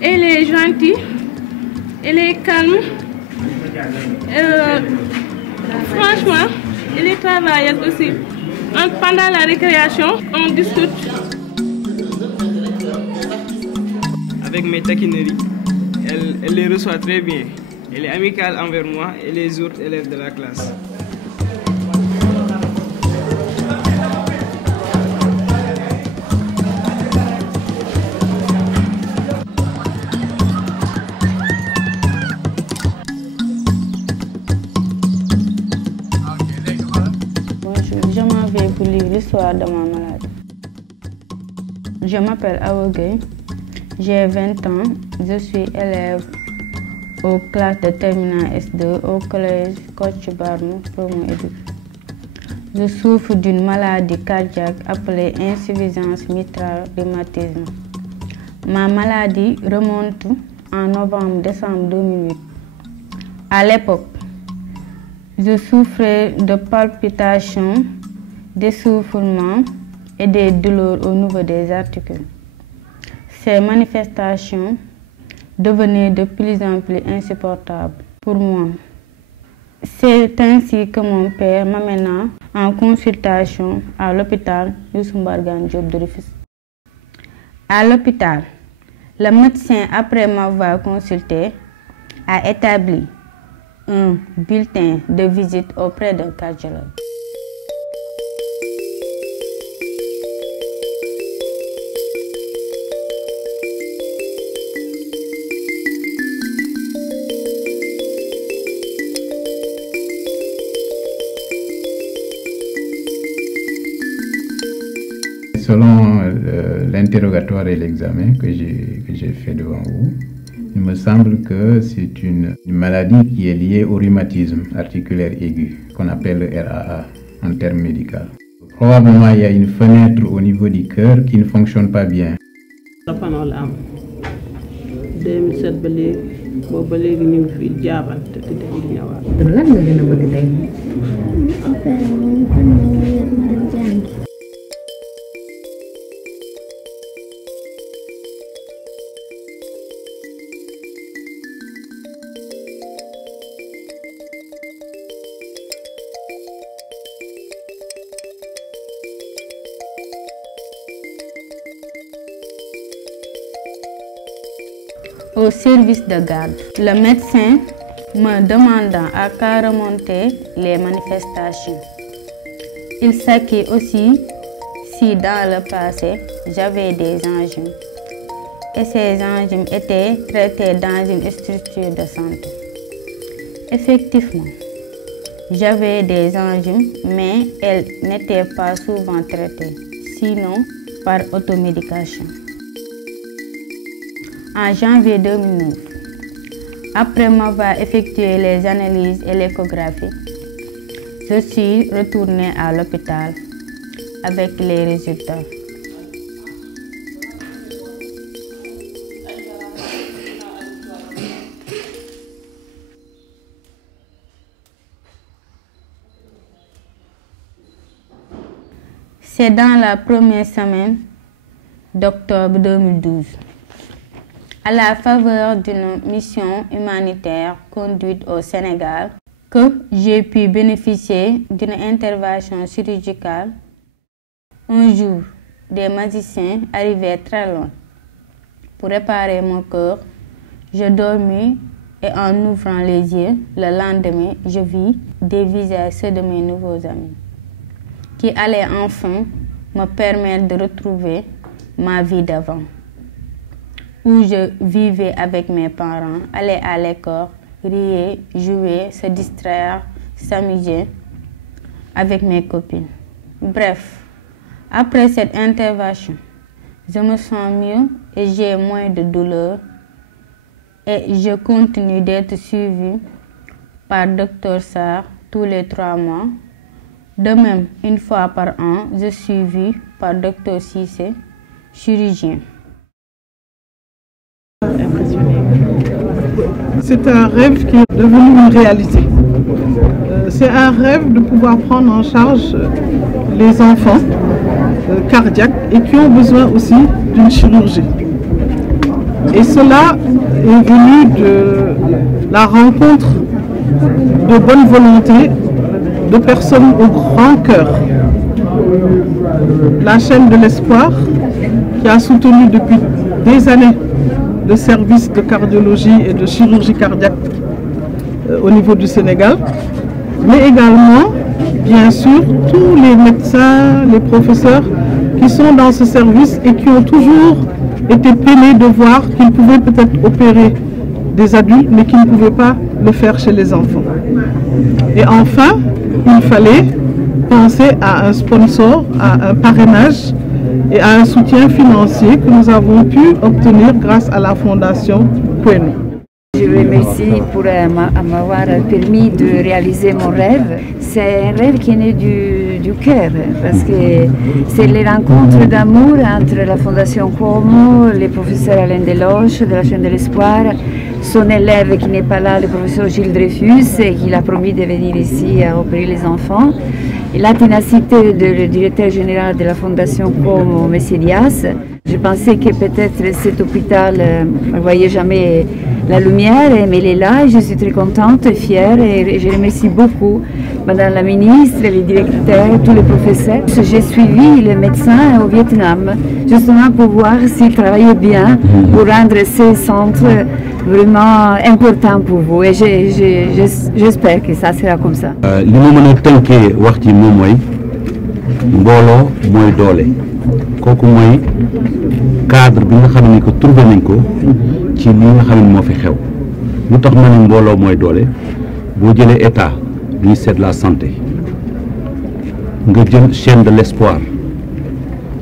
Elle est gentille, elle est calme. Franchement, elle est travailleuse aussi. Pendant la récréation, on discute. Avec mes taquineries, elle les reçoit très bien. Elle est amicale envers moi et les autres élèves de la classe. Bonjour, je m'en vais pour lire l'histoire de ma maladie. Je m'appelle Awa Gueye, j'ai 20 ans, je suis élève aux classes de terminale S2 au collège Kocc Barma promo éduc. Je souffre d'une maladie cardiaque appelée insuffisance mitrale rhumatisme. Ma maladie remonte en novembre-décembre 2008. À l'époque, je souffrais de palpitations, d'essoufflement et des douleurs au niveau des articules. Ces manifestations devenaient de plus en plus insupportables pour moi. C'est ainsi que mon père m'amena en consultation à l'hôpital Youssou Mbargane Diop de Rufisque. À l'hôpital, le médecin, après m'avoir consulté, a établi un bulletin de visite auprès d'un cardiologue. Selon l'interrogatoire et l'examen que j'ai fait devant vous, il me semble que c'est une maladie qui est liée au rhumatisme articulaire aigu, qu'on appelle le RAA en termes médicaux. Probablement, il y a une fenêtre au niveau du cœur qui ne fonctionne pas bien. 2007 ba léegi boobu ba léegi ñu ngi fi jaabante di dem di ñëwaat. lan nga gën a bëgg tey. Au service de garde, le médecin me demandant à quoi remonter les manifestations. Il s'inquiète aussi si dans le passé j'avais des angines et ces angines étaient traitées dans une structure de santé. Effectivement, j'avais des angines, mais elles n'étaient pas souvent traitées, sinon par automédication. En janvier 2009, après m'avoir effectué les analyses et l'échographie, je suis retournée à l'hôpital avec les résultats. C'est dans la première semaine d'octobre 2012. À la faveur d'une mission humanitaire conduite au Sénégal, que j'ai pu bénéficier d'une intervention chirurgicale. Un jour, des magiciens arrivaient très loin pour réparer mon cœur. Je dormis et en ouvrant les yeux, le lendemain, je vis des visages, ceux de mes nouveaux amis, qui allaient enfin me permettre de retrouver ma vie d'avant, où je vivais avec mes parents, aller à l'école, rire, jouer, se distraire, s'amuser avec mes copines. Bref, après cette intervention, je me sens mieux et j'ai moins de douleur et je continue d'être suivie par Dr Sarr tous les 3 mois. De même, une fois par an, je suis suivie par Dr Cissé, chirurgien. C'est un rêve qui est devenu une réalité. C'est un rêve de pouvoir prendre en charge les enfants cardiaques et qui ont besoin aussi d'une chirurgie. Et cela est venu de la rencontre de bonne volonté de personnes au grand cœur. La chaîne de l'espoir, qui a soutenu depuis des années le service de cardiologie et de chirurgie cardiaque au niveau du Sénégal, mais également, bien sûr, tous les médecins, les professeurs qui sont dans ce service et qui ont toujours été peinés de voir qu'ils pouvaient peut-être opérer des adultes, mais qu'ils ne pouvaient pas le faire chez les enfants. Et enfin, il fallait penser à un sponsor, à un parrainage et à un soutien financier que nous avons pu obtenir grâce à la Fondation Koueno. Je vous remercie pour m'avoir permis de réaliser mon rêve. C'est un rêve qui est né du cœur, parce que c'est les rencontres d'amour entre la Fondation Cuomo, les professeurs Alain Deloche de la chaîne de l'espoir, son élève qui n'est pas là, le professeur Gilles Dreyfus, et qui a promis de venir ici à opérer les enfants. Et la ténacité du directeur général de la Fondation Cuomo, M. Dias. Je pensais que peut-être cet hôpital ne voyait jamais la lumière, mais il est là et je suis très contente et fière et je remercie beaucoup Madame la ministre, les directeurs, tous les professeurs. J'ai suivi les médecins au Vietnam justement pour voir s'ils travaillaient bien pour rendre ces centres vraiment importants pour vous et j'espère que ça sera comme ça. li ma mën a tënkee wax ci moom mooy mbooloo mooy doole kooku mooy cadre bi nga xam ne ko trouvé nañ ko ci li nga xam ne moo fi xew lu tax ma ne mbooloo mooy doole boo jëlee état ministère de la santé nga jël chaîne de l'espoir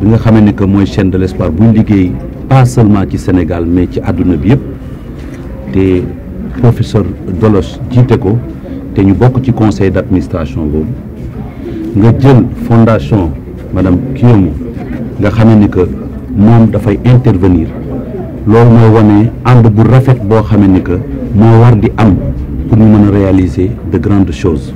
bi nga xam ne que mooy chaîne de l'espoir buy liggéey pas seulement ci Sénégal mais ci àdduna bi yëpp te professeur Deloche jiite ko te ñu bokk ci conseil d'administration boobu nga jël fondation madame Cuomo nga xam ne que moom dafay intervenir loolu mooy wane ànd bu rafet boo xam ne que moo war di am pour ñu mën a réaliser de grandes choses.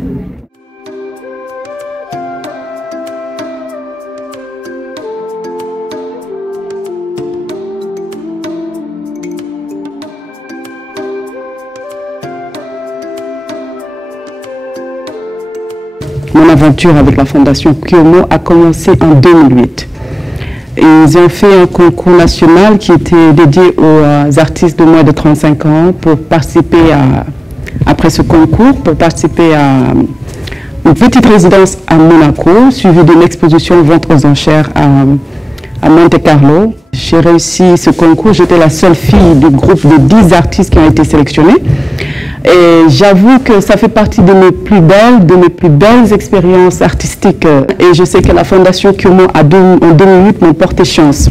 Mon aventure avec la Fondation Cuomo a commencé en 2008. Ils ont fait un concours national qui était dédié aux artistes de moins de 35 ans pour participer après ce concours, pour participer à une petite résidence à Monaco, suivie d'une exposition vente aux enchères à Monte Carlo. J'ai réussi ce concours, j'étais la seule fille du groupe de 10 artistes qui ont été sélectionnés. Et j'avoue que ça fait partie de mes plus belles expériences artistiques. Et je sais que la Fondation Cuomo en 2008 m'a porté chance.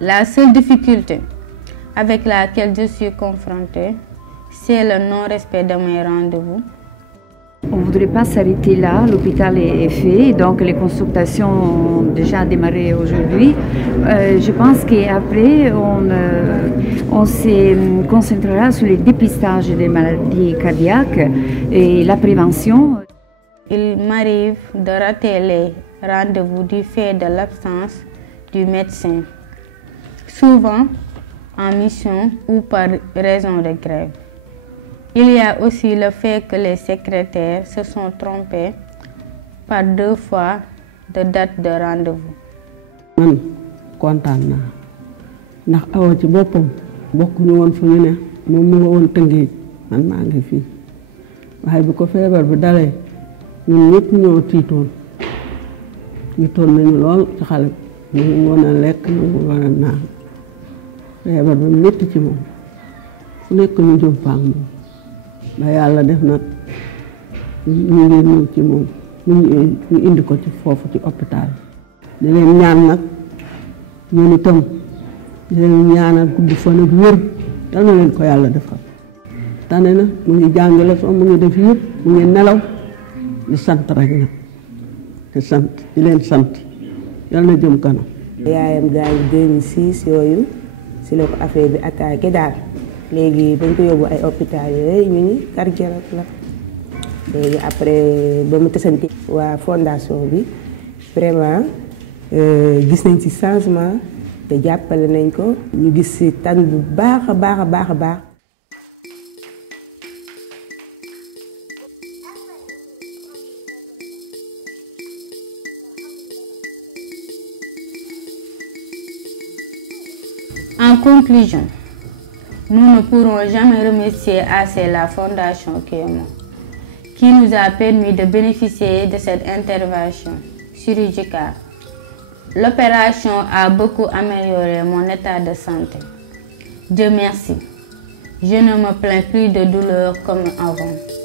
La seule difficulté avec laquelle je suis confrontée, c'est le non-respect de mes rendez-vous. On ne voudrait pas s'arrêter là, l'hôpital est fait, donc les consultations ont déjà démarré aujourd'hui. Je pense qu'après, on se concentrera sur le dépistage des maladies cardiaques et la prévention. Il m'arrive de rater les rendez-vous du fait de l'absence du médecin, souvent en mission ou par raison de grève. Il y a aussi le fait que les secrétaires se sont trompés par 2 fois de date de rendez-vous. Man kontaan naa ndax awa ci boppam bokkuñu woon fu ñu ne moom mu nga woon Tëngéej man maa ngi fii waaye bi ko feebar bi dalee ñun ñëpp ñoo tiitoon nañu lool ci xale bi ñu ngi woon a lekk ñu ngi woon a naan feebar bi métti ci moom fu nekk ñu jëm faak moom ba yàlla def nag ñu ngi ñëw ci moom ñu indi ko ci foofu ci hôpital di leen ñaan nag ñun itam di leen ñaanal gudd fan ak wér yal na leen ko yàlla defal tane na mu ngi jàng leçon mu ngi def yëpp mu ngi nelaw di sant rek nag te sant di leen sant yàlla na jëm kanam. yaayam gaañu 2006 yooyu si la ko affaire bi attaqué daal léegi bañ ko yóbbu ay hôpital yooyu ñu ni cardiaque la léegi après ba mu tesante waa fondation bi vraiment gis nañ ci changement te jàppale nañ ko ñu gis ci tan bu baax a baax a baax a baax. En conclusion, nous ne pourrons jamais remercier assez la Fondation QMO qui nous a permis de bénéficier de cette intervention chirurgicale. L'opération a beaucoup amélioré mon état de santé. Dieu merci. Je ne me plains plus de douleur comme avant.